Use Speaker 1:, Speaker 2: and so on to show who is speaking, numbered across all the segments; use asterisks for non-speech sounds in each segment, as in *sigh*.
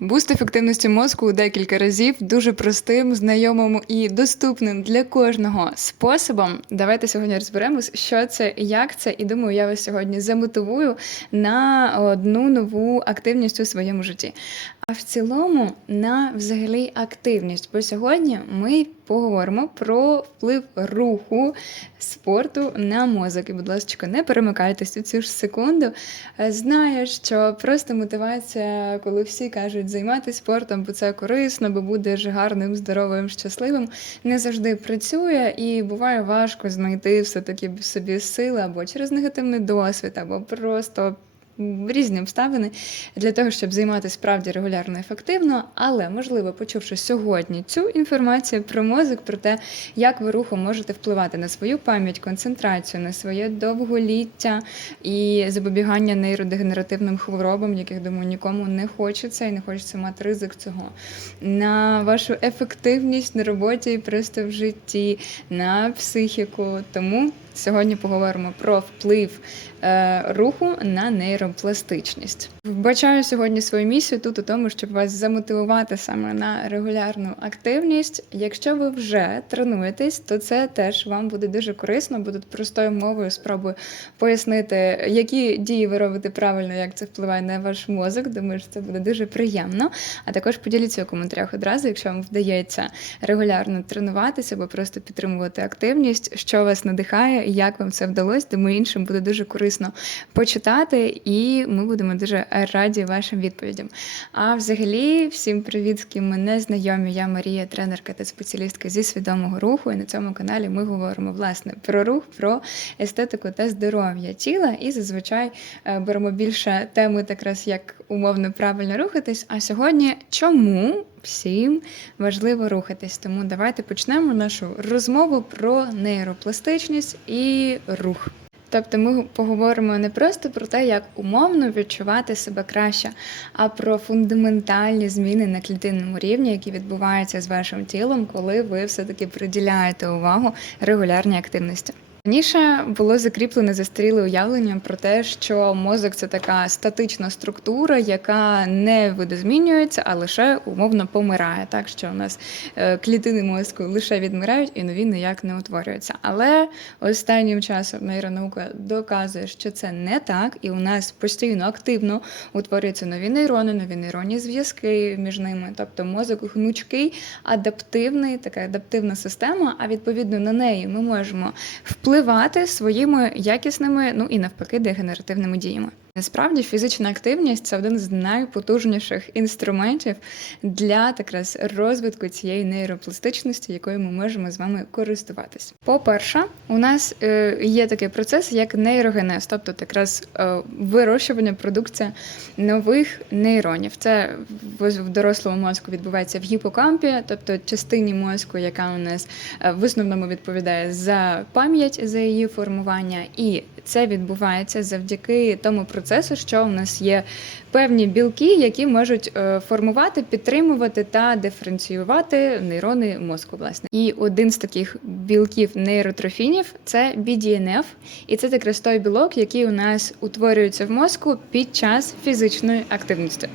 Speaker 1: Буст ефективності мозку у декілька разів дуже простим, знайомим і доступним для кожного способом. Давайте сьогодні розберемось, що це, як це, і думаю, я вас сьогодні замотивую на одну нову активність у своєму житті. А в цілому на взагалі активність. Бо сьогодні ми поговоримо про вплив руху спорту на мозок. І, будь ласка, не перемикайтесь у цю ж секунду. Знаю, що просто мотивація, коли всі кажуть займатися спортом, бо це корисно, бо будеш гарним, здоровим, щасливим, не завжди працює, і буває важко знайти все-таки собі сили або через негативний досвід, або просто різні обставини для того, щоб займатися справді регулярно ефективно, але можливо, почувши сьогодні цю інформацію про мозок, про те, як ви рухом можете впливати на свою пам'ять, концентрацію, на своє довголіття і запобігання нейродегенеративним хворобам, яких думаю, нікому не хочеться і не хочеться мати ризик цього, на вашу ефективність на роботі і просто в житті, на психіку. Тому сьогодні поговоримо про вплив е, руху на нейропластичність. Вбачаю сьогодні свою місію тут у тому, щоб вас замотивувати саме на регулярну активність. Якщо ви вже тренуєтесь, то це теж вам буде дуже корисно. Буду простою мовою спробую пояснити, які дії ви робите правильно, як це впливає на ваш мозок. Думаю, що це буде дуже приємно. А також поділіться у коментарях одразу, якщо вам вдається регулярно тренуватися або просто підтримувати активність, що вас надихає, як вам це вдалося. Думаю, іншим буде дуже корисно почитати, і ми будемо дуже раді вашим відповідям. А взагалі, всім привіт, з ким ми не знайомі. Я Марія, тренерка та спеціалістка зі свідомого руху. І на цьому каналі ми говоримо власне про рух, про естетику та здоров'я тіла. І зазвичай е, беремо більше теми, якраз як умовно правильно рухатись. А сьогодні чому? Всім важливо рухатись, тому давайте почнемо нашу розмову про нейропластичність і рух. Тобто ми поговоримо не просто про те, як умовно відчувати себе краще, а про фундаментальні зміни на клітинному рівні, які відбуваються з вашим тілом, коли ви все-таки приділяєте увагу регулярній активності. Раніше було закріплене застаріле уявлення про те, що мозок це така статична структура, яка не видозмінюється, а лише умовно помирає. Так що у нас е, клітини мозку лише відмирають і нові ніяк не утворюються. Але останнім часом нейронаука доказує, що це не так, і у нас постійно активно утворюються нові нейрони, нові нейронні зв'язки між ними. Тобто мозок гнучкий, адаптивний, така адаптивна система. А відповідно на неї ми можемо впливати своїми якісними, ну і навпаки, дегенеративними діями. Насправді фізична активність це один з найпотужніших інструментів для якраз розвитку цієї нейропластичності, якою ми можемо з вами користуватись. По-перше, у нас е, є такий процес, як нейрогенез, тобто якраз е, вирощування продукція нових нейронів. Це в, дорослому мозку відбувається в гіпокампі, тобто частині мозку, яка у нас е, в основному відповідає за пам'ять, за її формування, і це відбувається завдяки тому процесу, що у нас є певні білки, які можуть е, формувати, підтримувати та диференціювати нейрони мозку. Власне, і один з таких білків нейротрофінів це BDNF, і це якраз той білок, який у нас утворюється в мозку під час фізичної активності.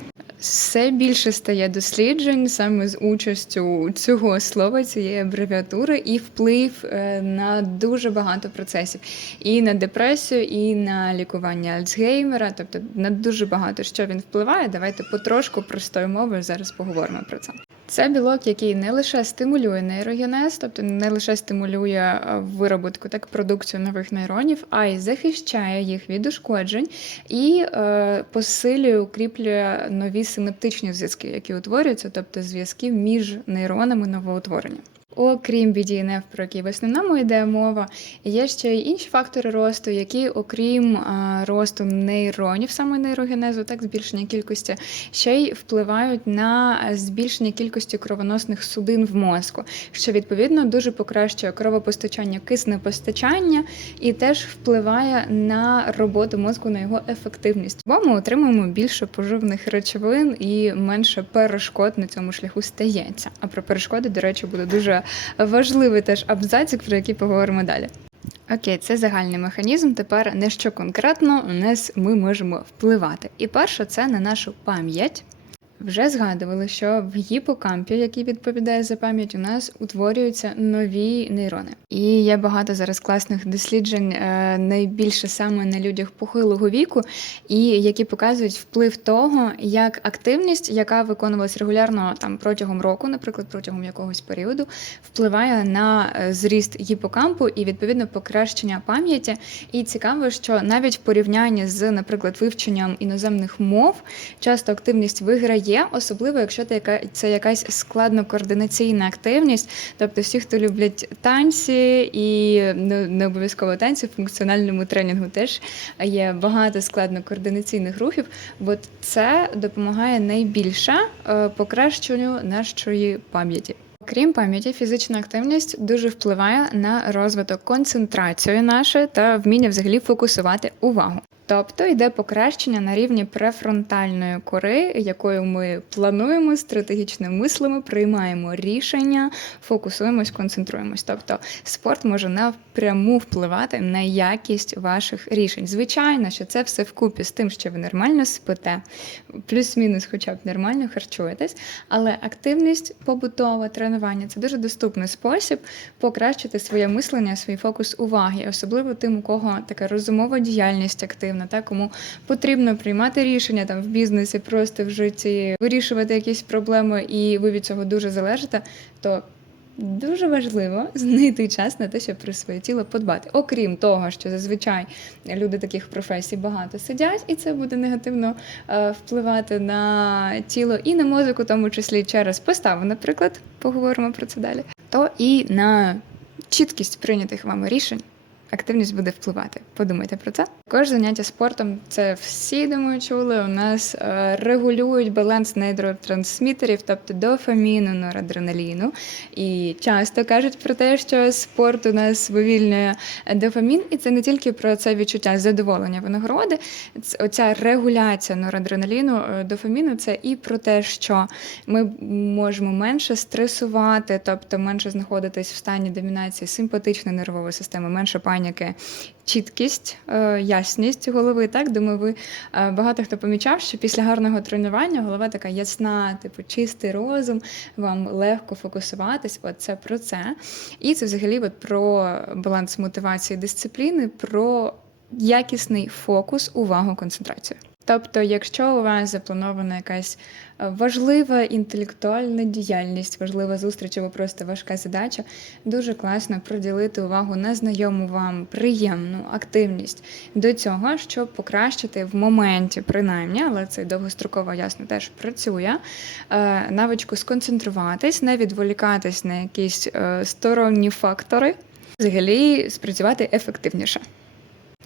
Speaker 1: Все більше стає досліджень саме з участю цього слова, цієї абревіатури, і вплив е, на дуже багато процесів, і на депресію, і на лікування Альцгеймера, тобто на дуже багато що він впливає. Давайте потрошку простою мовою зараз поговоримо про це. Це білок, який не лише стимулює нейрогенез, тобто не лише стимулює е, вироботку, так продукцію нових нейронів, а й захищає їх від ушкоджень і е, посилює, укріплює нові симетричні зв'язки, які утворюються, тобто зв'язки між нейронами новоутворення. Окрім BDNF, про який в основному йде мова, є ще й інші фактори росту, які, окрім а, росту нейронів, саме нейрогенезу, так збільшення кількості, ще й впливають на збільшення кількості кровоносних судин в мозку, що відповідно дуже покращує кровопостачання, киснепостачання і теж впливає на роботу мозку, на його ефективність. Бо ми отримуємо більше поживних речовин і менше перешкод на цьому шляху стається. А про перешкоди, до речі, буде дуже важливий теж абзацик, про який поговоримо далі. Окей, це загальний механізм. Тепер не що конкретно у нас ми можемо впливати. І перше, це на нашу пам'ять. Вже згадували, що в гіпокампі, який відповідає за пам'ять, у нас утворюються нові нейрони. І є багато зараз класних досліджень, е, найбільше саме на людях похилого віку, і які показують вплив того, як активність, яка виконувалась регулярно там протягом року, наприклад, протягом якогось періоду, впливає на е, зріст гіпокампу і відповідно покращення пам'яті. І цікаво, що навіть в порівнянні з, наприклад, вивченням іноземних мов, часто активність виграє, особливо якщо це яка це якась складно-координаційна активність. Тобто, всі, хто люблять танці, і не, не обов'язково танці, в функціональному тренінгу теж є багато складно-координаційних рухів, бо це допомагає найбільше е, покращенню нашої пам'яті. Крім пам'яті, фізична активність дуже впливає на розвиток концентрації нашої та вміння взагалі фокусувати увагу. Тобто йде покращення на рівні префронтальної кори, якою ми плануємо, стратегічно мислимо, приймаємо рішення, фокусуємось, концентруємось. Тобто спорт може напряму впливати на якість ваших рішень. Звичайно, що це все вкупі з тим, що ви нормально спите, плюс-мінус, хоча б нормально харчуєтесь, але активність побутова, тренування це дуже доступний спосіб покращити своє мислення, свій фокус уваги, особливо тим, у кого така розумова діяльність активна, та кому потрібно приймати рішення там в бізнесі, просто в житті, вирішувати якісь проблеми, і ви від цього дуже залежите, то Дуже важливо *laughs* знайти час на те, щоб про своє тіло подбати. Окрім того, що зазвичай люди таких професій багато сидять, і це буде негативно е, впливати на тіло і на мозок, у тому числі через поставу, наприклад, поговоримо про це далі, то і на чіткість прийнятих вами рішень. Активність буде впливати. Подумайте про це. Також заняття спортом це всі думаю, чули. У нас е, регулюють баланс нейротрансмітерів, тобто дофаміну, норадреналіну. І часто кажуть про те, що спорт у нас вивільнює дофамін, і це не тільки про це відчуття задоволення винагороди. Оця регуляція норадреналіну, е, дофаміну це і про те, що ми можемо менше стресувати, тобто менше знаходитись в стані домінації симпатичної нервової системи, менше паніки, чіткість, е, ясність голови. Так, думаю, ви е, багато хто помічав, що після гарного тренування голова така ясна, типу чистий розум, вам легко фокусуватись. От це про це. І це взагалі от про баланс мотивації дисципліни, про якісний фокус, увагу, концентрацію. Тобто, якщо у вас запланована якась е, важлива інтелектуальна діяльність, важлива зустріч або просто важка задача, дуже класно приділити увагу на знайому вам приємну активність до цього, щоб покращити в моменті, принаймні, але це довгостроково ясно теж працює. е, Навичку сконцентруватись, не відволікатись на якісь е, сторонні фактори, взагалі спрацювати ефективніше.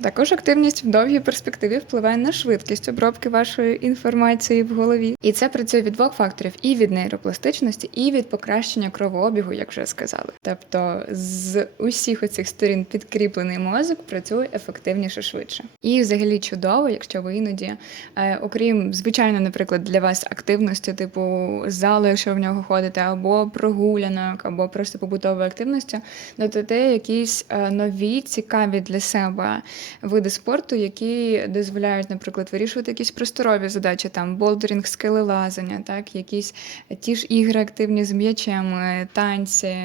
Speaker 1: Також активність в довгій перспективі впливає на швидкість обробки вашої інформації в голові. І це працює від двох факторів: і від нейропластичності, і від покращення кровообігу, як вже сказали. Тобто з усіх оцих сторін підкріплений мозок працює ефективніше швидше. І взагалі чудово, якщо ви іноді, е, окрім звичайно, наприклад, для вас активності, типу залу, якщо в нього ходите, або прогулянок, або просто побутової активності, додаєте якісь е, нові цікаві для себе види спорту, які дозволяють, наприклад, вирішувати якісь просторові задачі, там болдерінг, скелелазання, так, якісь ті ж ігри активні з м'ячем, танці,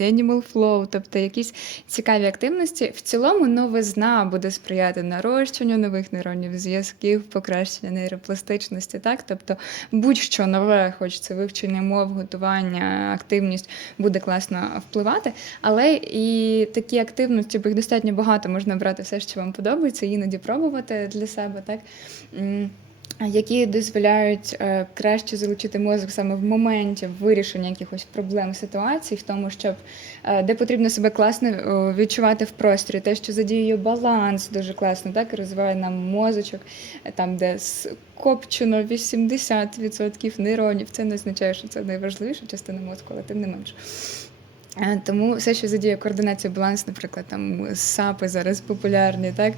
Speaker 1: animal flow, тобто якісь цікаві активності. В цілому новизна буде сприяти нарощенню нових нейронів зв'язків, покращення нейропластичності, так, тобто будь-що нове, хоч це вивчення мов, готування, активність буде класно впливати. Але і такі активності, бо їх достатньо багато, можна брати все, що вам подобається, іноді пробувати для себе, так. Які дозволяють е, краще залучити мозок саме в моменті вирішення якихось проблем ситуацій, в тому, щоб е, де потрібно себе класно е, відчувати в просторі, те, що задіює баланс, дуже класно, так розвиває нам мозочок, там, де скопчено 80% нейронів. Це не означає, що це найважливіша частина мозку, але тим не менше. Е, Тому все, що задіє координацію баланс, наприклад, там САПи зараз популярні, так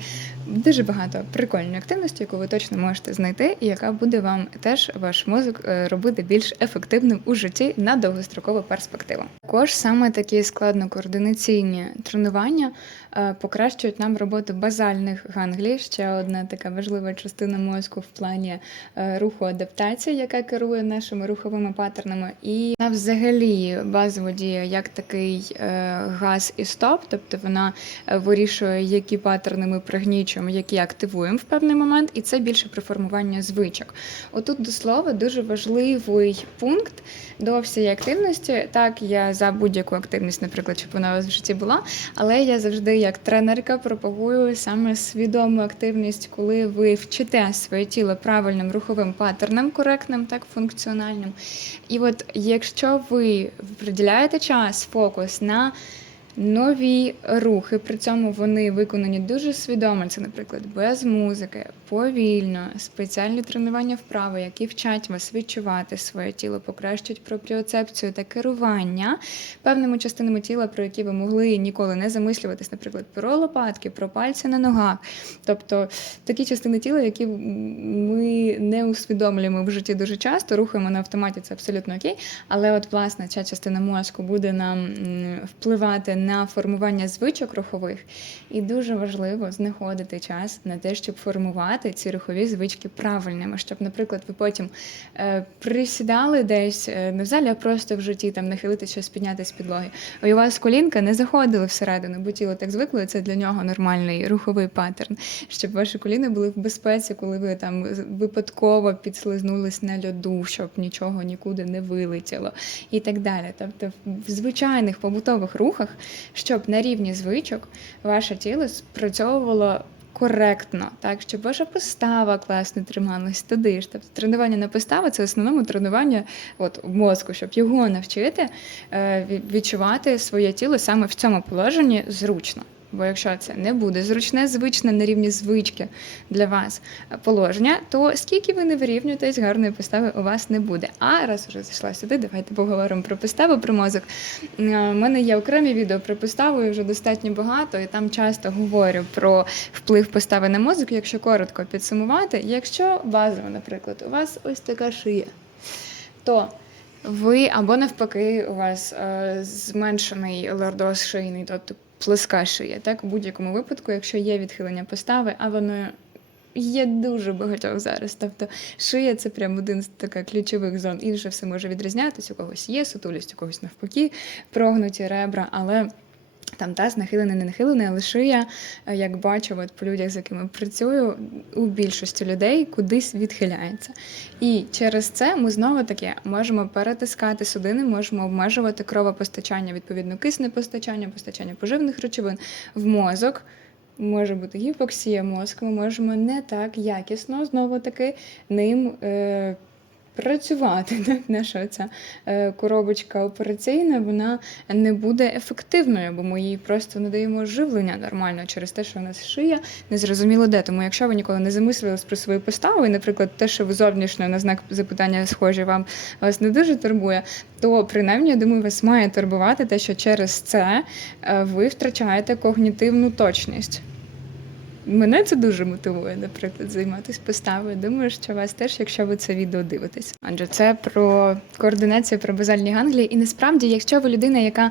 Speaker 1: дуже багато прикольної активності, яку ви точно можете знайти, і яка буде вам теж ваш мозок е, робити більш ефективним у житті на довгострокову перспективу. Також саме такі складно-координаційні тренування е, покращують нам роботу базальних ганглій. Ще одна така важлива частина мозку в плані е, руху адаптації, яка керує нашими руховими паттернами. І вона взагалі базово діє як такий е, газ і стоп, тобто вона е, вирішує, які паттерни ми пригнічуємо, які активуємо в певний момент, і це більше про формування звичок. Отут до слова дуже важливий пункт до всієї активності. Так, я за будь-яку активність, наприклад, щоб вона в житті була, але я завжди як тренерка пропагую саме свідому активність, коли ви вчите своє тіло правильним руховим паттернам, коректним, так функціональним. І от якщо ви приділяєте час, фокус на нові рухи, при цьому вони виконані дуже свідомо. Це, наприклад, без музики, повільно, спеціальні тренування вправи, які вчать вас відчувати своє тіло, покращують пропріоцепцію та керування певними частинами тіла, про які ви могли ніколи не замислюватись, наприклад, про лопатки, про пальці на ногах. Тобто такі частини тіла, які ми не усвідомлюємо в житті дуже часто, рухаємо на автоматі, це абсолютно окей. Але от, власне, ця частина мозку буде нам впливати на формування звичок рухових, і дуже важливо знаходити час на те, щоб формувати ці рухові звички правильними, щоб, наприклад, ви потім е, присідали десь е, не в залі, а просто в житті там нахилити щось підняти з підлоги. І у вас колінка не заходили всередину, бо тіло так звикло, і це для нього нормальний руховий паттерн, щоб ваші коліна були в безпеці, коли ви там випадково підслизнулись на льоду, щоб нічого нікуди не вилетіло і так далі. Тобто, в звичайних побутових рухах, щоб на рівні звичок ваше тіло спрацьовувало. Коректно, так, щоб ваша постава класно трималась туди ж. Тобто тренування на поставу це в основному тренування от, мозку, щоб його навчити е, відчувати своє тіло саме в цьому положенні зручно. Бо якщо це не буде зручне, звичне на рівні звички для вас е, положення, то скільки ви не вирівнюєтесь, гарної постави у вас не буде. А раз уже зайшла сюди, давайте поговоримо про поставу, про мозок. У мене є окремі відео про поставу, і вже достатньо багато, і там часто говорю про вплив постави на мозок. Якщо коротко підсумувати, якщо базово, наприклад, у вас ось така шия, то ви або навпаки, у вас е, зменшений лордоз шийний, тобто плоска шия. Так, у будь-якому випадку, якщо є відхилення постави, а воно є дуже багатьох зараз. Тобто шия це прям один з таких ключових зон. Інше все може відрізнятися, у когось є сутулість, у когось навпаки, прогнуті ребра, але. Там таз нахилений, не нахилений, але шия, як бачу, от по людях, з якими працюю, у більшості людей кудись відхиляється. І через це ми знову таки можемо перетискати судини, можемо обмежувати кровопостачання, відповідно, киснепостачання, постачання поживних речовин в мозок. Може бути гіпоксія мозку, ми можемо не так якісно знову таки ним е, працювати. Так? Наша ця е, коробочка операційна вона не буде ефективною, бо ми їй просто не даємо живлення нормально через те, що у нас шия незрозуміло де. Тому якщо ви ніколи не замислились про свою поставу, і, наприклад, те, що ви зовнішньо на знак запитання схожі, вам вас не дуже турбує, то принаймні, я думаю, вас має турбувати те, що через це е, ви втрачаєте когнітивну точність. Мене це дуже мотивує, наприклад, займатися поставою. Думаю, що вас теж, якщо ви це відео дивитесь. Адже це про координацію про базальні ганглії. І насправді, якщо ви людина, яка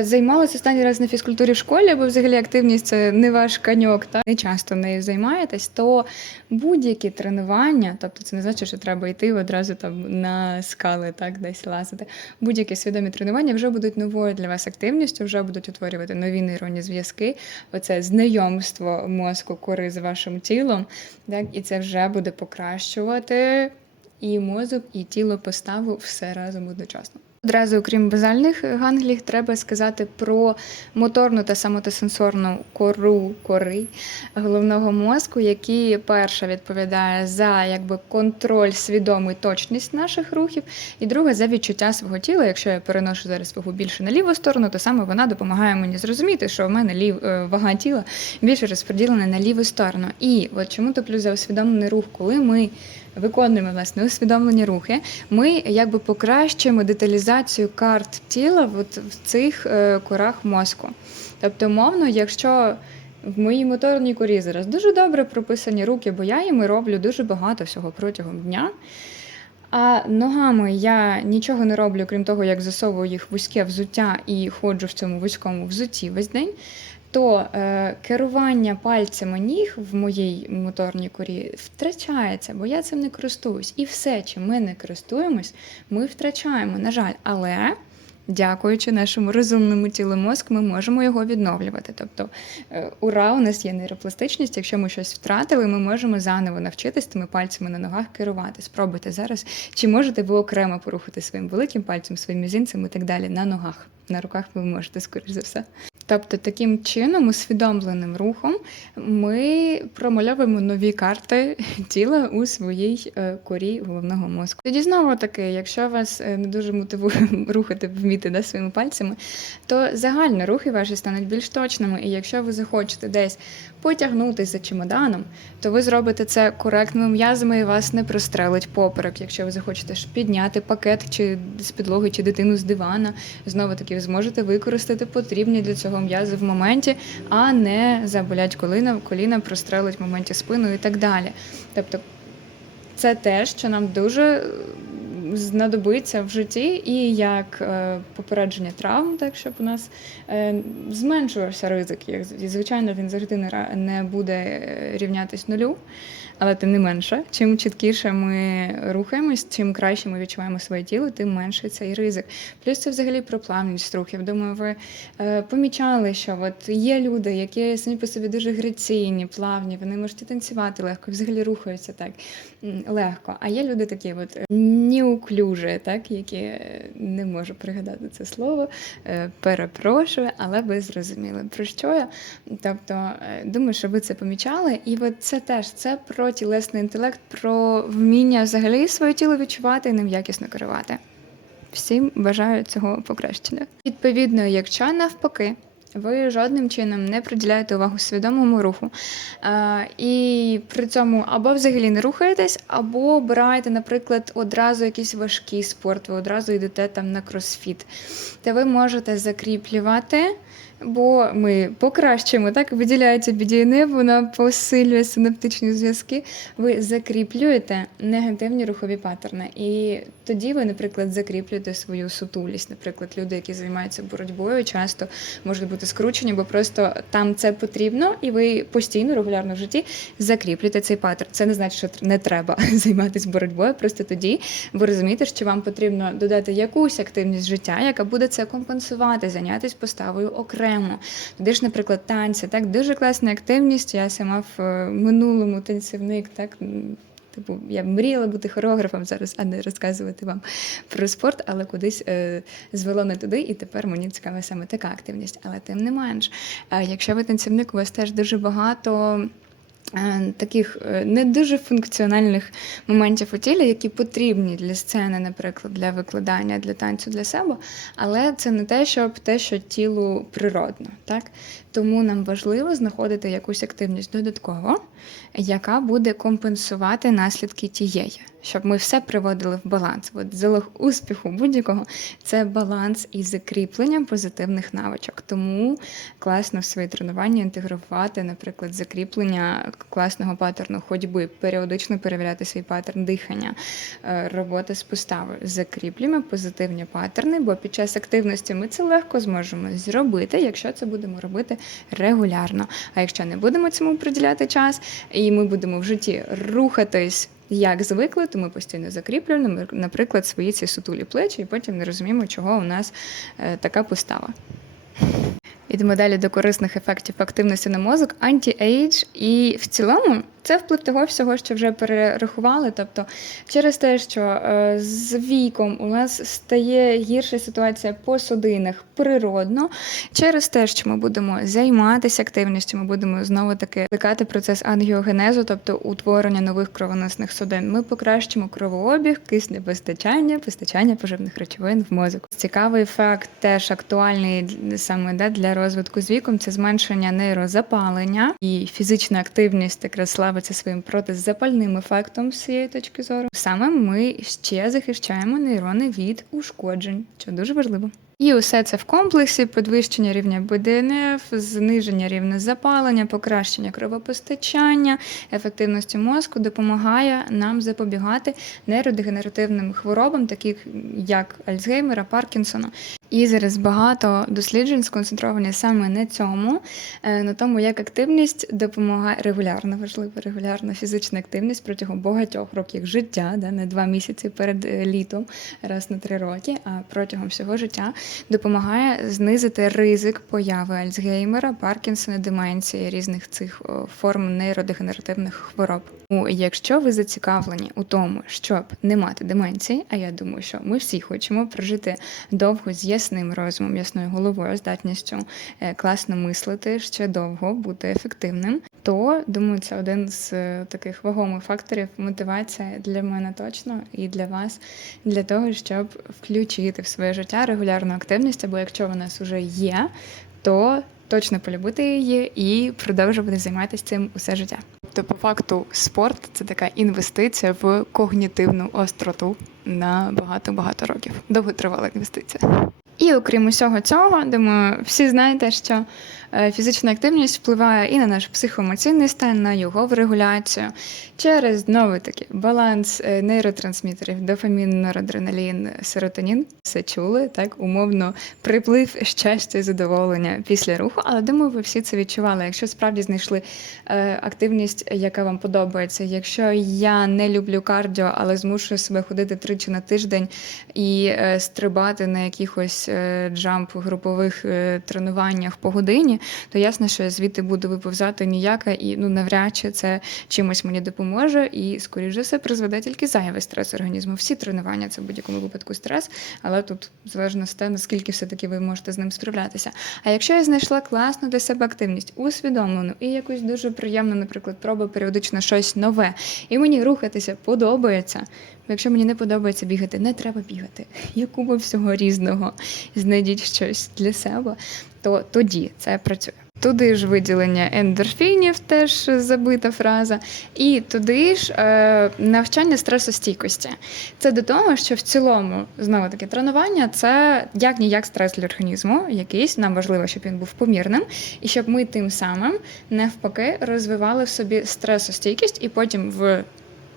Speaker 1: займалася останній раз на фізкультурі в школі, або взагалі активність це не ваш каньок, та не часто нею займаєтесь, то будь-які тренування, тобто це не значить, що треба йти одразу там на скали, так десь лазити. Будь-які свідомі тренування вже будуть новою для вас активністю, вже будуть утворювати нові нейронні зв'язки. Оце знайомство мозку кори з вашим тілом, так і це вже буде покращувати і мозок, і тіло поставу все разом одночасно. Одразу, окрім базальних ганглій, треба сказати про моторну та самотосенсорну кору кори головного мозку, які перша відповідає за якби контроль, свідомий точність наших рухів, і друга за відчуття свого тіла. Якщо я переношу зараз вагу більше на ліву сторону, то саме вона допомагає мені зрозуміти, що в мене лів е, вага тіла більше розподілена на ліву сторону. І от чому то плюс за усвідомлений рух, коли ми виконуємо власне усвідомлені рухи, ми якби покращуємо деталізацію карт тіла от в цих е, корах мозку. Тобто, умовно, якщо в моїй моторній корі зараз дуже добре прописані руки, бо я їми роблю дуже багато всього протягом дня. А ногами я нічого не роблю, крім того, як засовую їх вузьке взуття і ходжу в цьому вузькому взутті весь день. То е, керування пальцями ніг в моїй моторній корі втрачається, бо я цим не користуюсь. І все, чим ми не користуємось, ми втрачаємо, на жаль. Але дякуючи нашому розумному тілу мозку, ми можемо його відновлювати. Тобто, е, ура, у нас є нейропластичність. Якщо ми щось втратили, ми можемо заново навчитись тими пальцями на ногах керувати. Спробуйте зараз, чи можете ви окремо порухати своїм великим пальцем, своїм мізинцем і так далі на ногах. На руках ви можете, скоріш за все. Тобто, таким чином, усвідомленим рухом, ми промальовуємо нові карти *laughs* тіла у своїй е, корі головного мозку. Тоді знову таки, якщо вас е, не дуже мотивує *laughs* рухати, вміти да, своїми пальцями, то загально рухи ваші стануть більш точними. І якщо ви захочете десь потягнутися за чемоданом, то ви зробите це коректними м'язами і вас не прострелить поперек. Якщо ви захочете підняти пакет чи з підлоги, чи дитину з дивана, знову таки ви зможете використати потрібні для цього м'язи в моменті, а не заболять коліна, коліна прострелить в моменті спину і так далі. Тобто це те, що нам дуже знадобиться в житті, і як е, попередження травм, так щоб у нас е, зменшувався ризик. І, звичайно, він завжди не, буде е, рівнятись нулю. Але тим не менше, чим чіткіше ми рухаємось, чим краще ми відчуваємо своє тіло, тим менше цей ризик. Плюс це взагалі про плавність рухів. Думаю, ви помічали, що от є люди, які самі по собі дуже граційні, плавні, вони можуть і танцювати легко, взагалі рухаються так легко. А є люди такі, от неуклюжі, так, які е, не можу пригадати це слово, е, перепрошую, але ви зрозуміли, про що я. Тобто, е, думаю, що ви це помічали, і от це теж це про тілесний інтелект, про вміння взагалі своє тіло відчувати і ним якісно керувати. Всім бажаю цього покращення. Відповідно, якщо навпаки. Ви жодним чином не приділяєте увагу свідомому руху. А, і при цьому або взагалі не рухаєтесь, або обираєте, наприклад, одразу якийсь важкий спорт, ви одразу йдете там на кросфіт. Та ви можете закріплювати, бо ми покращуємо, так виділяється BDNF, вона посилює синаптичні зв'язки. Ви закріплюєте негативні рухові паттерни. І тоді ви, наприклад, закріплюєте свою сутулість. Наприклад, люди, які займаються боротьбою, часто можуть бути скручені, бо просто там це потрібно, і ви постійно, регулярно в житті закріплюєте цей паттерн. Це не значить, що не треба *laughs* займатися боротьбою. Просто тоді ви розумієте, що вам потрібно додати якусь активність життя, яка буде це компенсувати, зайнятися поставою окремо. Туди ж, наприклад, танці, так дуже класна активність. Я сама в е, минулому танцівник, так. Типу, я мріяла бути хореографом зараз, а не розказувати вам про спорт, але кудись е, звело не туди, і тепер мені цікава саме така активність. Але тим не менш, е, якщо ви танцівник, у вас теж дуже багато. Е, Таких е, не дуже функціональних моментів у тілі, які потрібні для сцени, наприклад, для викладання, для танцю для себе, але це не те, щоб те, що тілу природно, так? Тому нам важливо знаходити якусь активність додатково, яка буде компенсувати наслідки тієї, щоб ми все приводили в баланс. От залог успіху будь-якого це баланс і закріплення позитивних навичок. Тому класно в свої тренування інтегрувати, наприклад, закріплення класного паттерну ходьби, періодично перевіряти свій паттерн дихання, е, робота з поставою. Закріплюємо позитивні паттерни, бо під час активності ми це легко зможемо зробити, якщо це будемо робити регулярно. А якщо не будемо цьому приділяти час, і ми будемо в житті рухатись. Як звикли, то ми постійно закріплюємо, наприклад, свої ці сутулі плечі, і потім не розуміємо, чого у нас е, така постава. Йдемо далі до корисних ефектів активності на мозок, анті-ейдж. І в цілому це вплив того всього, що вже перерахували. Тобто, через те, що е, з віком у нас стає гірша ситуація по судинах природно, через те, що ми будемо займатися активністю, ми будемо знову таки викликати процес ангіогенезу, тобто утворення нових кровоносних судин. Ми покращимо кровообіг, киснепостачання, постачання постачання поживних речовин в мозок. Цікавий факт, теж актуальний саме да, для розвитку з віком, це зменшення нейрозапалення і фізична активність якраз славиться своїм протизапальним ефектом з цієї точки зору. Саме ми ще захищаємо нейрони від ушкоджень, що дуже важливо. І усе це в комплексі: підвищення рівня БДНФ, зниження рівня запалення, покращення кровопостачання, ефективності мозку допомагає нам запобігати нейродегенеративним хворобам, таких як Альцгеймера, Паркінсона. І зараз багато досліджень сконцентровані саме на цьому, е, на тому, як активність допомагає регулярно, важлива регулярна фізична активність протягом багатьох років життя, да, не два місяці перед е, літом, раз на три роки, а протягом всього життя допомагає знизити ризик появи Альцгеймера, Паркінсона, деменції, різних цих форм нейродегенеративних хвороб. Якщо ви зацікавлені у тому, щоб не мати деменції, а я думаю, що ми всі хочемо прожити довго з ясним розумом, ясною головою, здатністю е, класно мислити ще довго, бути ефективним, то думаю, це один з е, таких вагомих факторів мотивація для мене точно і для вас, для того, щоб включити в своє життя регулярну активність, або якщо вона вже є, то точно полюбити її і продовжувати займатися цим усе життя. Тобто, по факту, спорт це така інвестиція в когнітивну остроту на багато-багато років. Довготривала інвестиція. І окрім усього цього, думаю, всі знаєте, що фізична активність впливає і на наш психоемоційний стан, на його регуляцію через знову таки баланс е, нейротрансмітерів, дофамін, норадреналін, серотонін. Все чули, так умовно приплив щастя і задоволення після руху. Але думаю, ви всі це відчували. Якщо справді знайшли е, активність, яка вам подобається. Якщо я не люблю кардіо, але змушую себе ходити тричі на тиждень і е, стрибати на якихось е, джамп групових е, тренуваннях по годині, то ясно, що я звідти буду виповзати ніяка і ну навряд чи це чимось мені допоможе, і скоріш за все призведе тільки зайвий стрес організму. Всі тренування це в будь-якому випадку стрес, але тут залежно з те, наскільки все-таки ви можете з ним справлятися. А якщо я знайшла класну для себе активність, усвідомлену і якусь дуже приємну, наприклад, пробую періодично щось нове, і мені рухатися подобається. Якщо мені не подобається бігати, не треба бігати. Є всього різного. Знайдіть щось для себе, то тоді це працює. Туди ж виділення ендорфінів, теж забита фраза, і туди ж е, навчання стресостійкості. Це до того, що в цілому знову таки тренування це як ніяк стрес для організму, якийсь нам важливо, щоб він був помірним, і щоб ми тим самим навпаки розвивали в собі стресостійкість, і потім в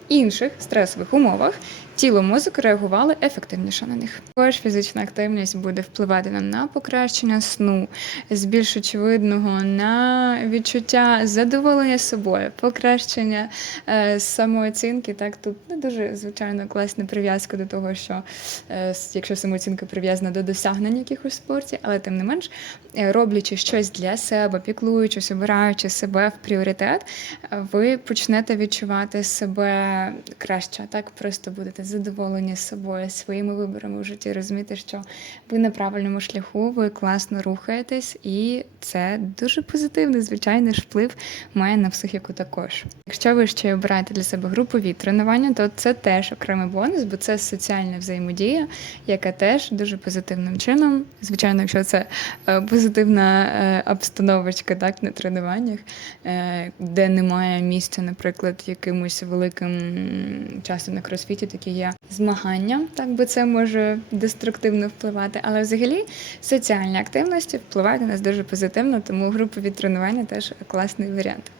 Speaker 1: інших стресових умовах тіло мозок реагували ефективніше на них. Також фізична активність буде впливати нам на покращення сну, з більш очевидного на відчуття задоволення собою, покращення е, самооцінки. Так тут не дуже звичайно класна прив'язка до того, що е, якщо самооцінка прив'язана до досягнень якихось в спорті, але тим не менш, е, роблячи щось для себе, піклуючись, обираючи себе в пріоритет, ви почнете відчувати себе краще. Так просто будете задоволені собою, своїми виборами в житті, розуміти, що ви на правильному шляху, ви класно рухаєтесь, і це дуже позитивний, звичайний вплив має на психіку також. Якщо ви ще обираєте для себе групові тренування, то це теж окремий бонус, бо це соціальна взаємодія, яка теж дуже позитивним чином, звичайно, якщо це е, позитивна е, обстановочка, так на тренуваннях, е, де немає місця, наприклад, якимось великим м, часто на кросфіті такі є змагання, так би це може деструктивно впливати. Але взагалі соціальні активності впливають на нас дуже позитивно, тому групові тренування теж класний варіант.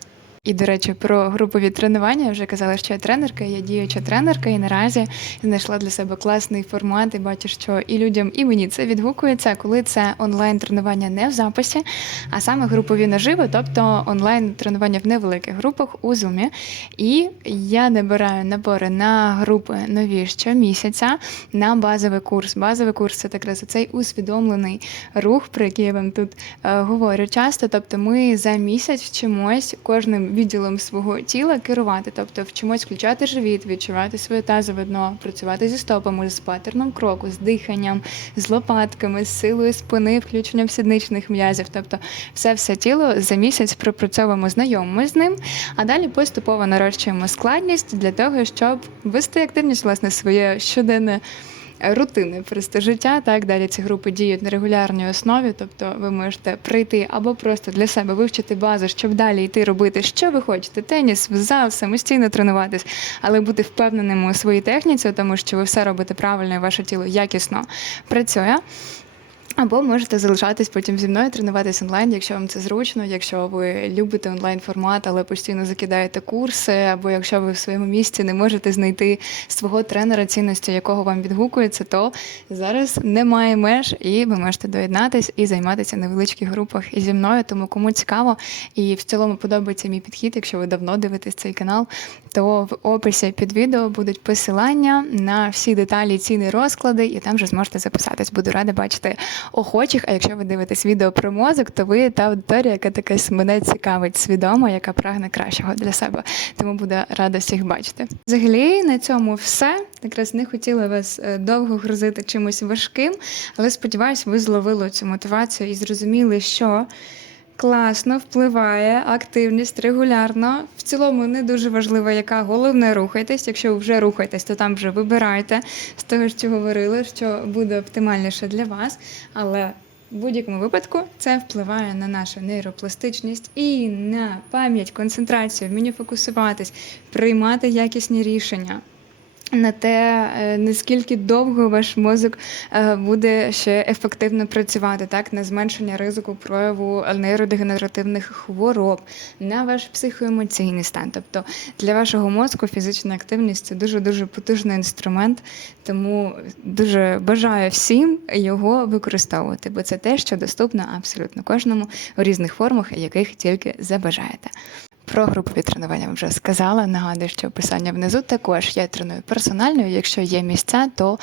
Speaker 1: І, до речі, про групові тренування я вже казала, що я тренерка, я діюча тренерка, і наразі знайшла для себе класний формат. І бачу, що і людям, і мені це відгукується, коли це онлайн-тренування не в записі, а саме групові наживо, тобто онлайн-тренування в невеликих групах у Zoom. І я набираю набори на групи нові щомісяця на базовий курс. Базовий курс це якраз цей усвідомлений рух, про який я вам тут е, говорю часто. Тобто, ми за місяць вчимось кожним відділом свого тіла керувати, тобто вчимось включати живіт, відчувати своє тазове дно, працювати зі стопами, з паттерном кроку, з диханням, з лопатками, з силою спини, включенням сідничних м'язів. Тобто, все все тіло за місяць пропрацьовуємо, знайомимось з ним, а далі поступово нарощуємо складність для того, щоб вести активність власне своє щоденне. Рутини просто життя, так далі ці групи діють на регулярній основі, тобто ви можете прийти або просто для себе вивчити базу, щоб далі йти робити, що ви хочете: теніс, в зал, самостійно тренуватись, але бути впевненими у своїй техніці, тому що ви все робите правильно і ваше тіло якісно працює. Або можете залишатись потім зі мною, тренуватись онлайн, якщо вам це зручно, якщо ви любите онлайн формат, але постійно закидаєте курси, або якщо ви в своєму місці не можете знайти свого тренера цінності, якого вам відгукується, то зараз немає меж, і ви можете доєднатись і займатися в невеличких групах і зі мною. Тому кому цікаво і в цілому подобається мій підхід, якщо ви давно дивитесь цей канал, то в описі під відео будуть посилання на всі деталі, ціни, розклади, і там вже зможете записатись. Буду рада бачити охочих. А якщо ви дивитесь відео про мозок, то ви та аудиторія, яка така мене цікавить свідомо, яка прагне кращого для себе. Тому буде рада всіх бачити. Взагалі на цьому все. Якраз не хотіла вас е, довго грузити чимось важким, але сподіваюся, ви зловили цю мотивацію і зрозуміли, що. Класно впливає активність регулярно. В цілому не дуже важливо, яка головне рухайтесь. Якщо ви вже рухаєтесь, то там вже вибирайте з того, що говорили, що буде оптимальніше для вас. Але в будь-якому випадку це впливає на нашу нейропластичність і на пам'ять, концентрацію, вміння фокусуватись, приймати якісні рішення. На те, е, наскільки довго ваш мозок е, буде ще ефективно працювати, так на зменшення ризику прояву нейродегенеративних хвороб, на ваш психоемоційний стан. Тобто для вашого мозку фізична активність це дуже дуже потужний інструмент, тому дуже бажаю всім його використовувати, бо це те, що доступно абсолютно кожному у різних формах, яких тільки забажаєте. Про групові тренування вже сказала. Нагадую, що описання внизу також я треную персонально. Якщо є місця, то е,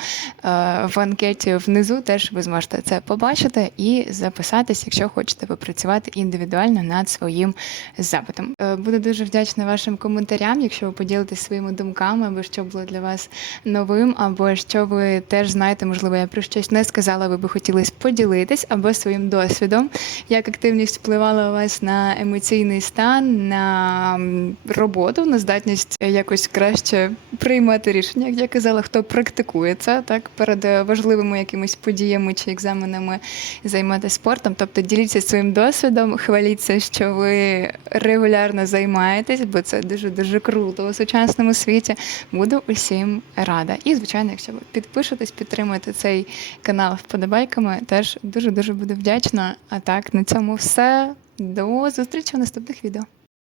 Speaker 1: в анкеті внизу теж ви зможете це побачити і записатись, якщо хочете попрацювати індивідуально над своїм запитом. Е, буду дуже вдячна вашим коментарям, якщо ви поділитесь своїми думками, або що було для вас новим, або що ви теж знаєте, можливо, я про щось не сказала, ви би хотіли поділитись, або своїм досвідом, як активність впливала у вас на емоційний стан. На роботу, на здатність якось краще приймати рішення, як я казала, хто практикує це так перед важливими якимись подіями чи екзаменами займатися спортом. Тобто діліться своїм досвідом, хваліться, що ви регулярно займаєтесь, бо це дуже дуже круто у сучасному світі. Буду усім рада. І, звичайно, якщо ви підпишетесь, підтримуєте цей канал вподобайками, теж дуже дуже буду вдячна. А так на цьому все. До зустрічі в наступних відео.